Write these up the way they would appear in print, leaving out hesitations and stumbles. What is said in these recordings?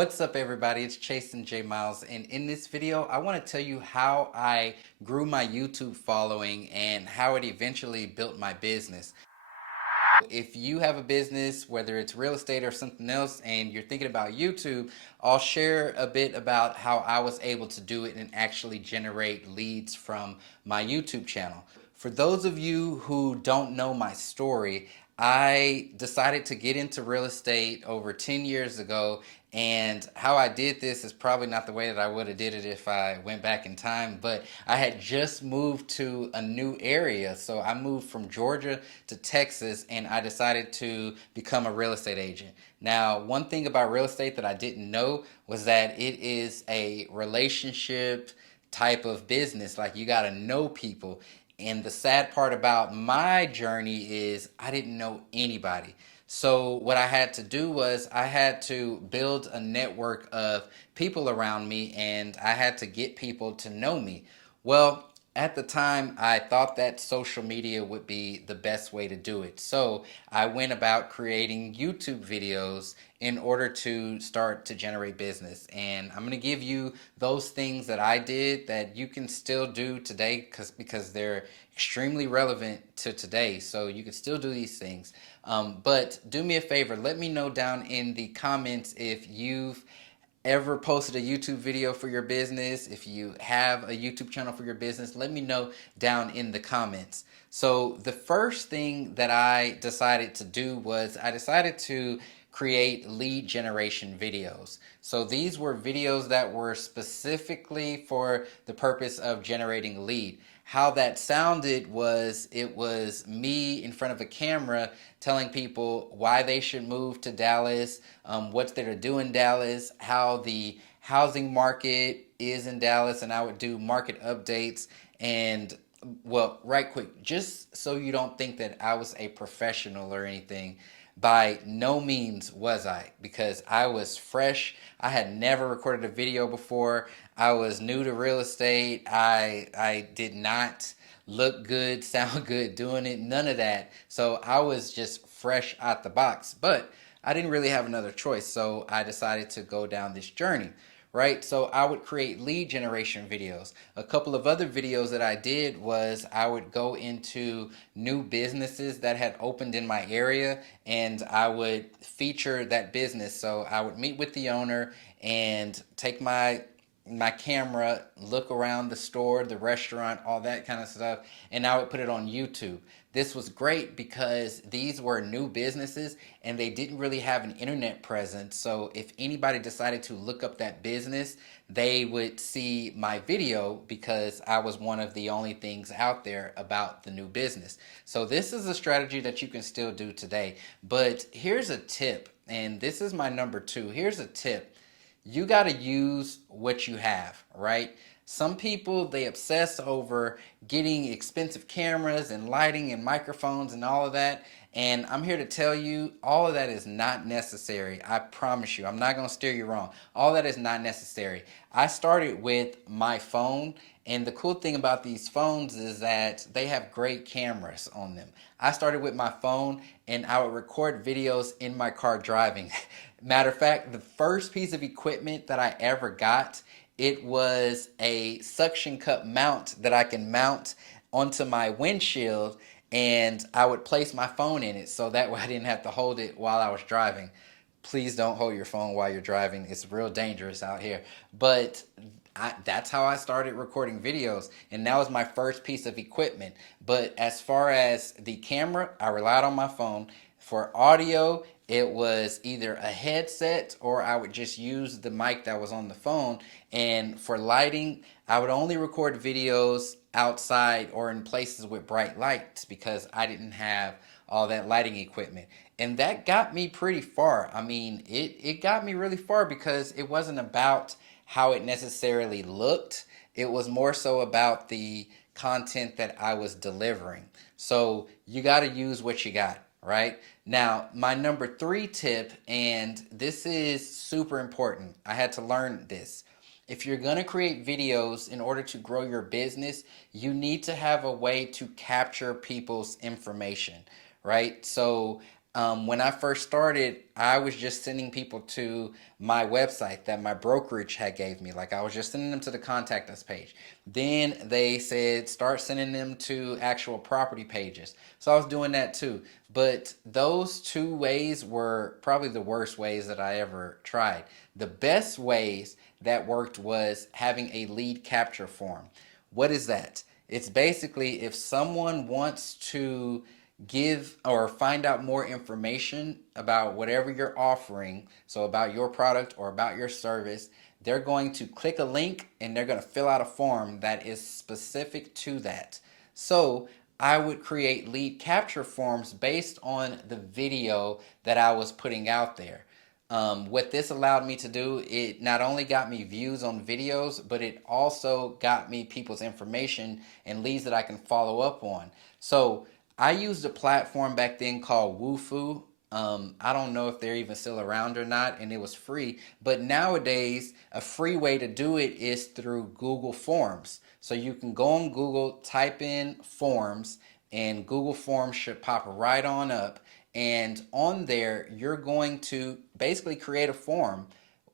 What's up, everybody? It's Chasen J Miles, and in this video, I want to tell you how I grew my YouTube following and how it eventually built my business. If you have a business, whether it's real estate or something else, and you're thinking about YouTube, I'll share a bit about how I was able to do it and actually generate leads from my YouTube channel. For those of you who don't know my story, I decided to get into real estate over 10 years ago, and how I did this is probably not the way that I would have did it if I went back in time, but I had just moved to a new area. So I moved from Georgia to Texas, and I decided to become a real estate agent. Now, one thing about real estate that I didn't know was that it is a relationship type of business. Like, you got to know people. And the sad part about my journey is I didn't know anybody. So what I had to do was I had to build a network of people around me, and I had to get people to know me. Well, at the time, I thought that social media would be the best way to do it. So I went about creating YouTube videos in order to start to generate business. And I'm going to give you those things that I did that you can still do today because they're extremely relevant to today. So you can still do these things. But do me a favor, let me know down in the comments if you've ever posted a YouTube video for your business. If you have a YouTube channel for your business, let me know down in the comments. So the first thing that I decided to do was I decided to create lead generation videos. So these were videos that were specifically for the purpose of generating lead. How that sounded was it was me in front of a camera telling people why they should move to Dallas, what they're doing in Dallas, how the housing market is in Dallas, and I would do market updates. And well, right quick, just so you don't think that I was a professional or anything, by no means was I, because I was fresh. I had never recorded a video before. I was new to real estate. I did not look good, sound good doing it, none of that. So I was just fresh out the box. But I didn't really have another choice, so I decided to go down this journey, right? So I would create lead generation videos. A couple of other videos that I did was I would go into new businesses that had opened in my area, and I would feature that business. So I would meet with the owner and take my camera, look around the store, the restaurant, all that kind of stuff, and I would put it on YouTube. This was great because these were new businesses and they didn't really have an internet presence. So if anybody decided to look up that business, they would see my video because I was one of the only things out there about the new business. So this is a strategy that you can still do today. But here's a tip, and this is my number two. Here's a tip: you got to use what you have, right? Some people, they obsess over getting expensive cameras and lighting and microphones and all of that. And I'm here to tell you, all of that is not necessary. I promise you. I'm not going to steer you wrong. All that is not necessary. I started with my phone, and the cool thing about these phones is that they have great cameras on them. I started with my phone, and I would record videos in my car driving. Matter of fact, the first piece of equipment that I ever got, it was a suction cup mount that I can mount onto my windshield, and I would place my phone in it so that way I didn't have to hold it while I was driving. Please don't hold your phone while you're driving. It's real dangerous out here. But that's how I started recording videos, and that was my first piece of equipment. But as far as the camera, I relied on my phone. For audio, it was either a headset or I would just use the mic that was on the phone. And for lighting, I would only record videos outside or in places with bright lights because I didn't have all that lighting equipment. And that got me pretty far. I mean, it got me really far because it wasn't about how it necessarily looked. It was more so about the content that I was delivering. So you got to use what you got, right? Now, my number three tip, and this is super important. I had to learn this. If you're going to create videos in order to grow your business, you need to have a way to capture people's information, right? So When I first started, I was just sending people to my website that my brokerage had gave me. Like I was just sending them to the contact us page. Then they said start sending them to actual property pages. So I was doing that too. But those two ways were probably the worst ways that I ever tried. The best ways that worked was having a lead capture form. What is that? It's basically if someone wants to give or find out more information about whatever you're offering, so about your product or about your service, they're going to click a link and they're going to fill out a form that is specific to that. So I would create lead capture forms based on the video that I was putting out there. What this allowed me to do, it not only got me views on videos, but it also got me people's information and leads that I can follow up on. So I used a platform back then called Woofu. I don't know if they're even still around or not, and it was free. But nowadays, a free way to do it is through Google Forms. So you can go on Google, type in forms, and Google Forms should pop right on up. And on there, you're going to basically create a form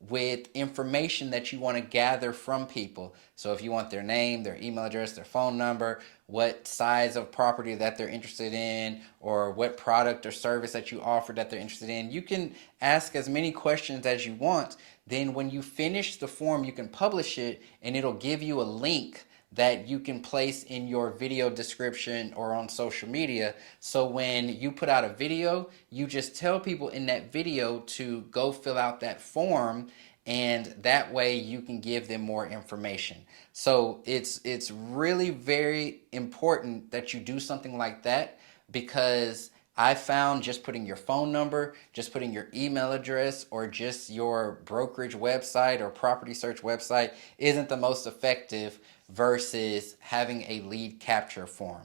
with information that you want to gather from people. So if you want their name, their email address, their phone number, what size of property that they're interested in, or what product or service that you offer that they're interested in, you can ask as many questions as you want. Then when you finish the form, you can publish it and it'll give you a link that you can place in your video description or on social media. So when you put out a video, you just tell people in that video to go fill out that form, and that way you can give them more information. So it's really very important that you do something like that, because I found just putting your phone number, just putting your email address, or just your brokerage website or property search website isn't the most effective versus having a lead capture form.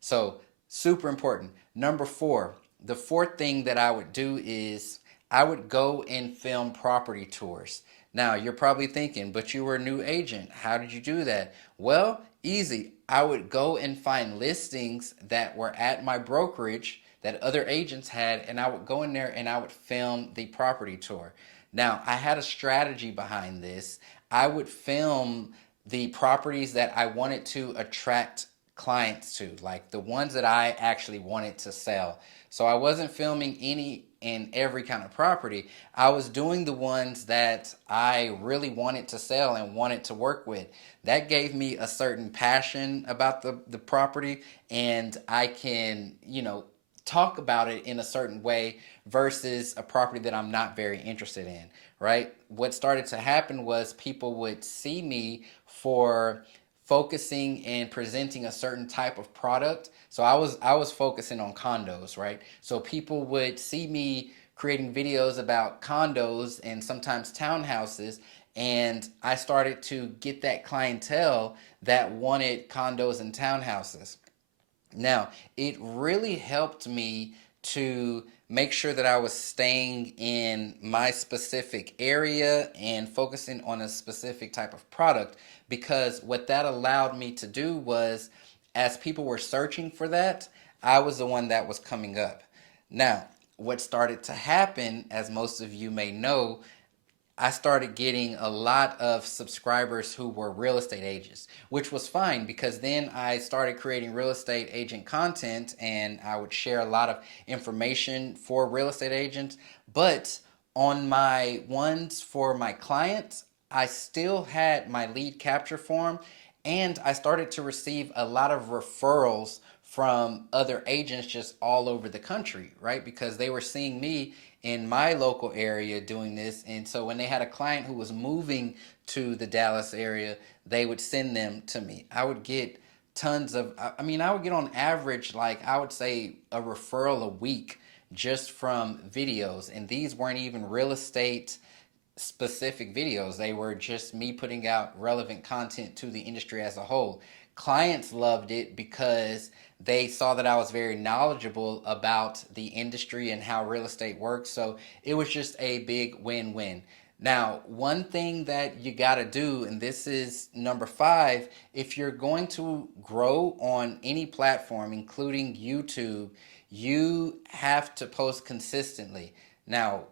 So, super important. Number four, the fourth thing that I would do is I would go and film property tours. Now, you're probably thinking, but you were a new agent. How did you do that? Well, easy. I would go and find listings that were at my brokerage that other agents had, and I would go in there and I would film the property tour. Now, I had a strategy behind this. I would film the properties that I wanted to attract clients to, like the ones that I actually wanted to sell. So I wasn't filming any and every kind of property. I was doing the ones that I really wanted to sell and wanted to work with. That gave me a certain passion about the property, and I can, talk about it in a certain way versus a property that I'm not very interested in, right? What started to happen was people would see me for focusing and presenting a certain type of product. So I was focusing on condos, right? So people would see me creating videos about condos and sometimes townhouses, and I started to get that clientele that wanted condos and townhouses. Now, it really helped me to make sure that I was staying in my specific area and focusing on a specific type of product, because what that allowed me to do was, as people were searching for that, I was the one that was coming up. Now, what started to happen, as most of you may know, I started getting a lot of subscribers who were real estate agents, which was fine because then I started creating real estate agent content and I would share a lot of information for real estate agents. But on my ones for my clients, I still had my lead capture form, and I started to receive a lot of referrals from other agents just all over the country, right? Because they were seeing me in my local area doing this. And so when they had a client who was moving to the Dallas area, they would send them to me. I would get tons of, I mean, I would get on average, like I would say a referral a week just from videos. And these weren't even real estate specific videos. They were just me putting out relevant content to the industry as a whole. Clients loved it because they saw that I was very knowledgeable about the industry and how real estate works. So it was just a big win win. Now, one thing that you got to do, and this is number five, if you're going to grow on any platform, including YouTube, You have to post consistently. Now,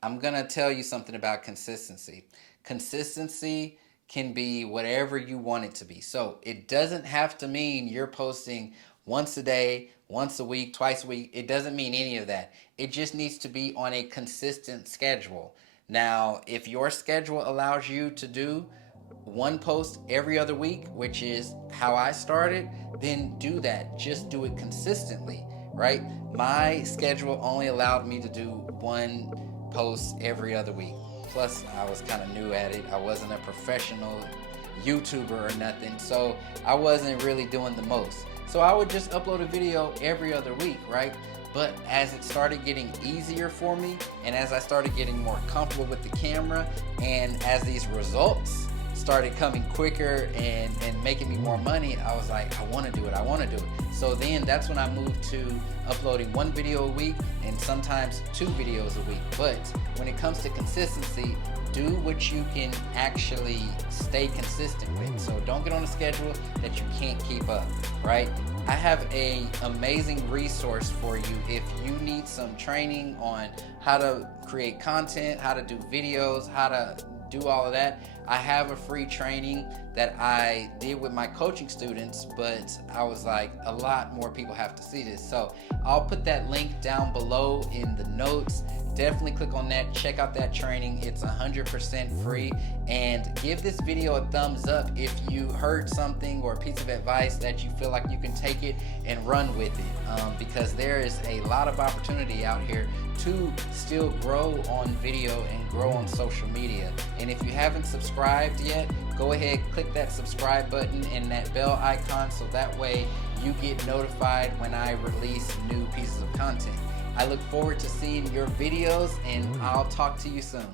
I'm going to tell you something about consistency. Consistency can be whatever you want it to be. So it doesn't have to mean you're posting once a day, once a week, twice a week. It doesn't mean any of that. It just needs to be on a consistent schedule. Now, if your schedule allows you to do one post every other week, which is how I started, then do that. Just do it consistently, right? My schedule only allowed me to do one post every other week. Plus, I was kind of new at it. I wasn't a professional YouTuber or nothing, so I wasn't really doing the most. So I would just upload a video every other week, right? But as it started getting easier for me, and as I started getting more comfortable with the camera, and as these results started coming quicker and making me more money, I was like, I want to do it. I want to do it. So then that's when I moved to uploading one video a week and sometimes 2 videos a week. But when it comes to consistency, do what you can actually stay consistent with. So don't get on a schedule that you can't keep up, right? I have an amazing resource for you if you need some training on how to create content, how to do videos, how to do all of that. I have a free training that I did with my coaching students, but I was like, a lot more people have to see this. So I'll put that link down below in the notes. Definitely click on that, check out that training. It's 100% free, and give this video a thumbs up if you heard something or a piece of advice that you feel like you can take it and run with it, because there is a lot of opportunity out here to still grow on video and grow on social media. And if you haven't subscribed yet, go ahead, click that subscribe button and that bell icon so that way you get notified when I release new pieces of content. I look forward to seeing your videos, and I'll talk to you soon.